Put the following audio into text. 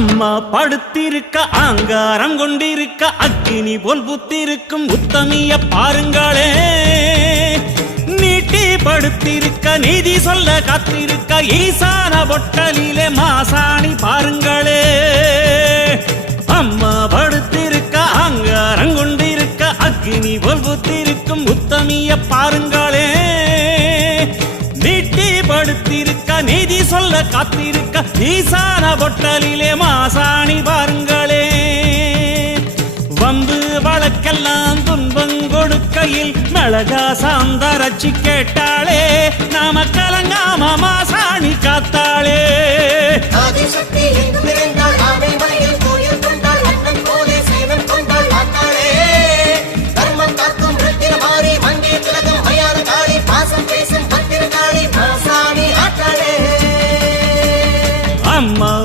அம்மா படுத்திருக்க அங்காரம் கொண்டிருக்க அக்கினி போல் புத்திருக்கும் உத்தமிய பாருங்களே நீட்டி படுத்திருக்க நீதி சொல்ல காத்திருக்க ஈசான பொட்டலிலே மாசாணி பாருங்களே அம்மா படுத்திருக்க அங்காரம் கொண்டிருக்க அக்கினி போல் புத்திருக்கும் உத்தமிய பாருங்கள் படுத்திருக்க நீதி சொல்ல காத்திருக்க ஈசான பொட்டலிலே மாசாணி பாருங்களே வந்து வழக்கெல்லாம் துன்பம் கொடுக்கையில் மிளகா சாந்தரச்சி கேட்டாளே நாம கலங்காம மாசாணி காத்தாளே ನಮ್ಮ